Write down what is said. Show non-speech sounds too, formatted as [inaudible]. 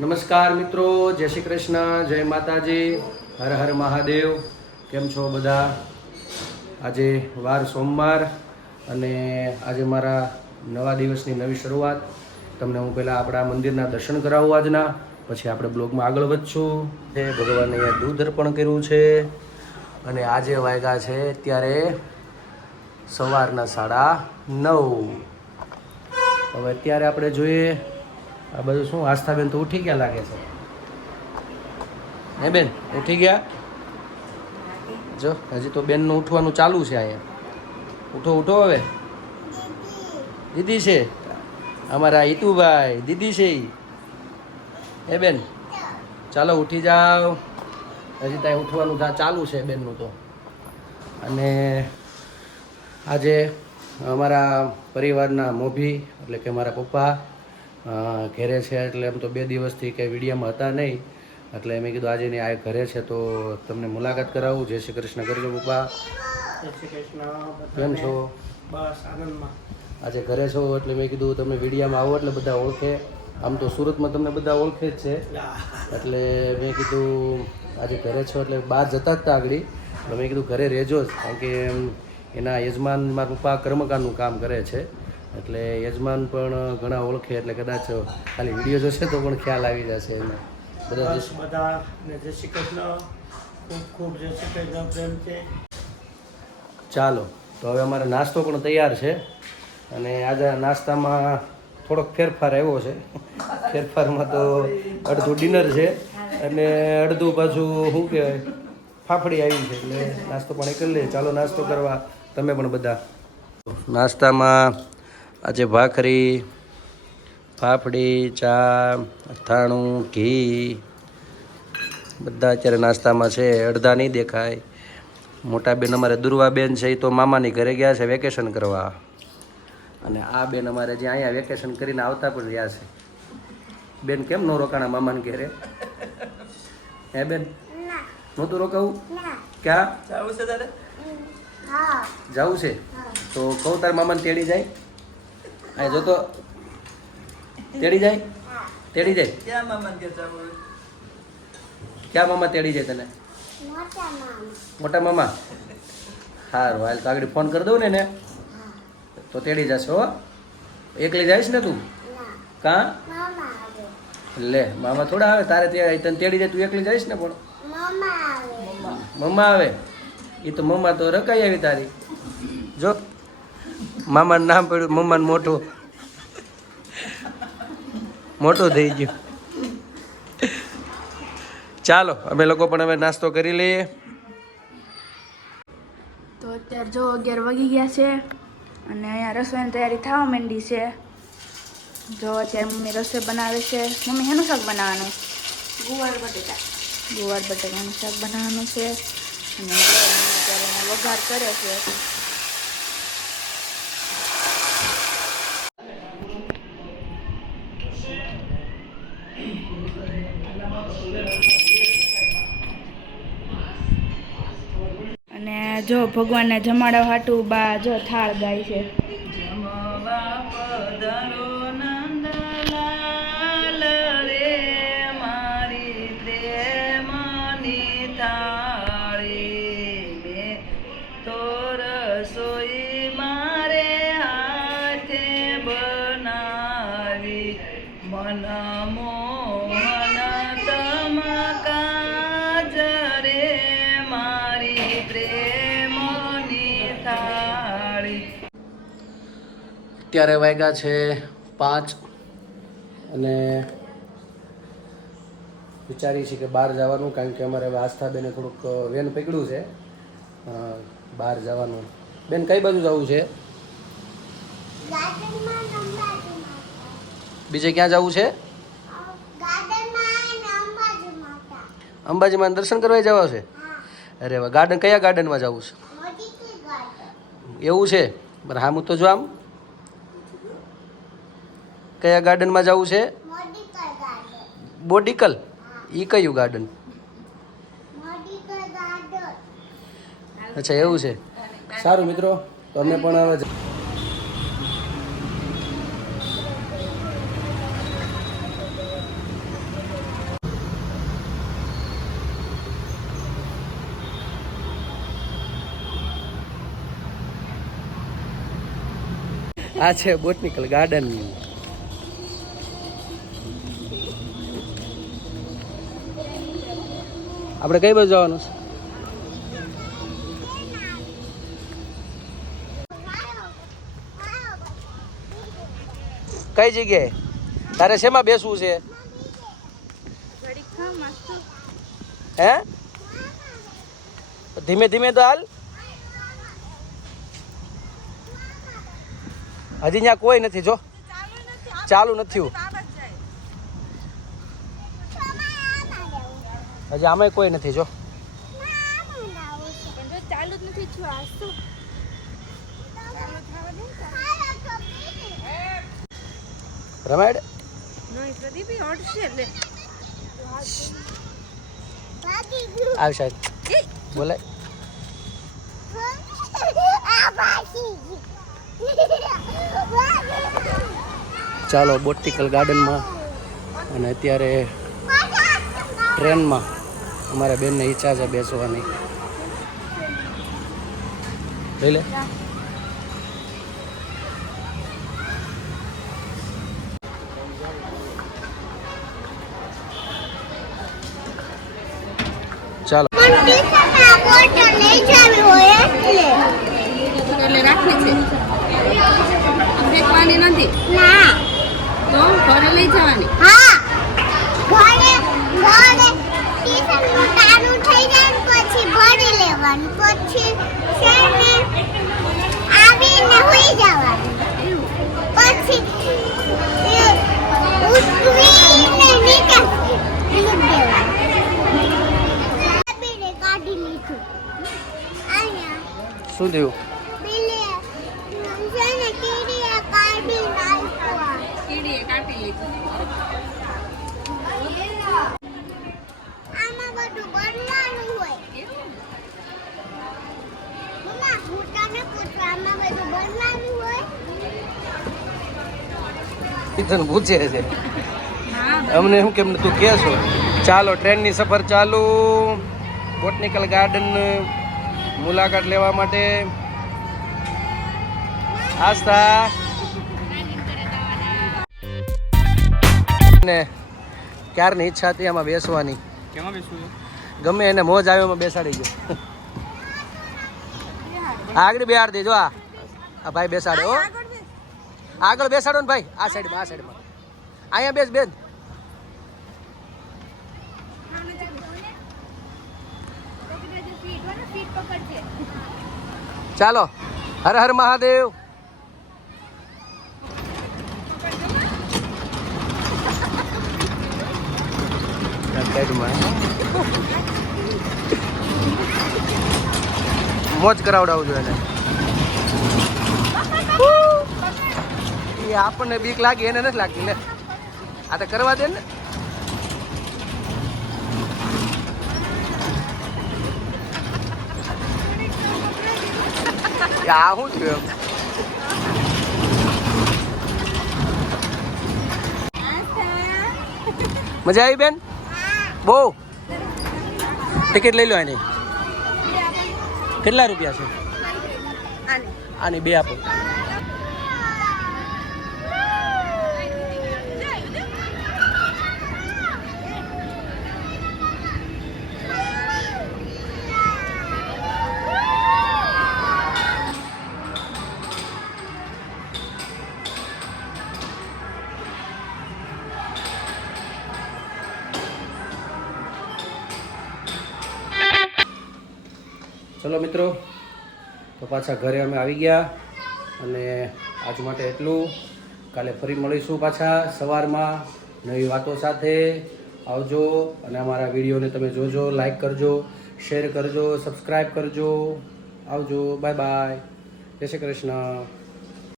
નમસ્કાર મિત્રો, જય શ્રી કૃષ્ણ, જય માતાજી, હર હર મહાદેવ. કેમ છો બધા? આજે વાર સોમવાર અને આજે મારા નવા દિવસની નવી શરૂઆત. તમને હું પહેલાં આપણા મંદિરના દર્શન કરાવું આજના, પછી આપણે બ્લોગમાં આગળ વધશું. તે ભગવાનને અહીંયા દૂધ અર્પણ કર્યું છે. અને આજે વાગ્યા છે ત્યારે સવારના સાડા નવ. હવે અત્યારે આપણે જોઈએ આ બધું શું, આસ્થાબેન તો ઉઠી ગયા લાગે છે. હે બેન, ઉઠી ગયા? જો, હજી તો બેનનું ઉઠવાનું ચાલુ છે અહીંયા. ઉઠો ઉઠો હવે. દીદી છે. અમારા હિતુભાઈ, દીદી છે એ બેન? ચાલો, ઉઠી જાઓ. હજી ત્યાં ઉઠવાનું ચાલુ છે બેનનું તો. અને આજે અમારા પરિવારના મોભી, એટલે કે મારા પપ્પા ઘરે છે એટલે એમ તો બે દિવસથી કંઈ વિડીયામાં હતા નહીં. એટલે મેં કીધું આજે આ ઘરે છે તો તમને મુલાકાત કરાવું. જય શ્રી કૃષ્ણ. કરજો પપ્પા. જય શ્રી કૃષ્ણ. કેમ છો? બસ આનંદમાં. આજે ઘરે છો એટલે મેં કીધું તમે વિડીયામાં આવો એટલે બધા ઓળખે. આમ તો સુરતમાં તમને બધા ઓળખે જ છે. એટલે મેં કીધું આજે ઘરે છો એટલે બહાર જતા જ હતા આગળ. એટલે મેં કીધું ઘરે રહેજો જ. કારણ કે એના યજમાન મારા પપ્પા કર્મકારનું કામ કરે છે. એટલે યજમાન પણ ઘણા ઓળખે એટલે કદાચ ખાલી વીડિયો જોશે તો પણ ખ્યાલ આવી જશે એને બધા જય શ્રી કૃષ્ણ. ખૂબ ખૂબ જય શ્રી કૃષ્ણ પ્રેમ છે. ચાલો તો હવે અમારે નાસ્તો પણ તૈયાર છે. અને આજે નાસ્તામાં થોડોક ફેરફાર આવ્યો છે. [laughs] ફેરફારમાં તો અડધું ડિનર છે. અને અડધું પાછું શું કહેવાય ફાફડી આવી છે. એટલે નાસ્તો પાણી કરી લઈએ ચાલો નાસ્તો કરવા તમે પણ બધા. નાસ્તામાં આજે ભાખરી ફાફડી ચા અથાણું ઘી બધા અત્યારે નાસ્તામાં છે અડધા નહીં દેખાય. મોટા બેન અમારે દુર્વાબેન છે એ તો મામાની ઘરે ગયા છે વેકેશન કરવા. અને આ બેન અમારે જે અહીંયા વેકેશન કરીને આવતા પણ રહ્યા છે. બેન કેમ નો રોકાણા મામાને ઘરે? હે બેન? નહોતું રોકાવું? ક્યાં? જવું છે તારે? જવું છે? તો કહું તાર મામાને તેડી જાય? આ જો તો. તેડી જાય? તેડી જાય? ક્યાં મામા કે ક્યાં મામા તેડી જાય તને? મોટા મામા. સારું હાલ તો આગળ ફોન કરી દઉં ને એને. તો તેડી જશે હો. એકલી જઈશ ને તું? કા? લે મામા થોડા આવે. તારે ત્યાં તને તેડી જાય તું એકલી જઈશ ને પણ. મમ્મા આવે. એ તો મમ્મા તો રકાઈ આવી તારી. જો. મામાનું નામ પડ્યું મમ્માનું મોટું મોટું થઈ ગયું. ચાલો અમે લોકો પણ હવે નાસ્તો કરી લઈએ. તો અત્યારે જો અગિયાર વાગી ગયા છે અને અહીંયા રસોઈની તૈયારી થવા માંડી છે. જો અત્યારે મમ્મી રસોઈ બનાવે છે. મમ્મી એનું શાક બનાવવાનું? ગુવાર બટેટા. ગુવાર બટેટાનું શાક બનાવવાનું છે. અને અત્યારે વઘાર કરે છે. જો ભગવાનને જમાડવા હાટું બા જો થાળ ગાય છે. થાળી મેં અત્યારે વાગ્યા છે પાંચ અને વિચારીએ છીએ કે બહાર જવાનું કારણ કે અમારે હવે આસ્થાબેને થોડુંક વેન પકડ્યું છે. બહાર જવાનું. બેન કઈ બાજુ જવું છે? બીજે ક્યાં જવું છે? અંબાજીમાં દર્શન કરવા જવા છે? અરે હવે ગાર્ડન કયા ગાર્ડનમાં જવું છે? એવું છે? પણ હા હું તો જો આમ. કયા ગાર્ડનમાં જવું છે? બોડિકલ ઈ કયું ગાર્ડન? અચ્છા એવું છે. સારું મિત્રો તમે પણ આવે હવે આ છે બોટનિકલ ગાર્ડન. આપણે કઈ બાજુ જવાનું છે? કઈ જગ્યાએ? તારે શેમાં બેસવું છે? હે? ધીમે ધીમે તો હાલ. હજી ત્યાં કોઈ નથી, જો. ચાલુ નથી. હજી આમાં કોઈ નથી જો. રમાડ આવ સાહેબ. બોલે ચાલો બોટિકલ ગાર્ડનમાં. અને અત્યારે ટ્રેનમાં. અમારા બેનને ઈચ્છા છે બેસવાની. લઈ લે. ચાલો. એટલે રાખવી છે. ફેંકવાની નથી. તો ઘરે લઈ જવાની. પછી છે ને આવીને હોઈ જવાનું. પછી ઉઠવીને દેવાનું કાઢી લીધું. શું થયું પેલે છે ને કીડીએ કાઢી નાખ્યા કીડીએ કાપી લીધી આમાં બધું બનવાનું હોય મમ્મા હું તને પૂછું આમાં બધું બનવાનું હોય તને પૂછે છે. અમને એમ કેમ તું કે છો? ચાલો ટ્રેનની સફર ચાલુ. બોટનિકલ ગાર્ડન મુલાકાત લેવા માટે. આસ્થા. ને ક્યારની ઈચ્છા હતી આમાં બેસવાની? ગમે એને મોજ આવ્યો એમાં બેસાડી ગયો આગળ. બેહાડ દેજો આ આ ભાઈ બેસાડે હો. આગળ બેસાડો ને ભાઈ. આ સાઈડમાં આ સાઈડમાં અહીંયા બેસ, બેન. ચાલો. હર હર મહાદેવ. મોજ કરાવડાવું જોઈએ એને. એ આપણને બીક લાગી એને નથી લાગતી. ને આ તો કરવા દે ને. આ શું થયું મજા આવી બેન? બહુ. ટિકિટ લઈ લો એની. કેટલા રૂપિયા છે? આની બે આપો. મિત્રો? તો પાછા ઘરે અમે આવી ગયા અને આજ માટે એટલું. કાલે ફરી મળીશું પાછા સવારમાં. નવી વાતો સાથે આવજો અને અમારા વિડીયોને તમે જોજો લાઈક કરજો શેર કરજો સબસ્ક્રાઈબ કરજો. આવજો. બાય બાય જય શ્રી કૃષ્ણ.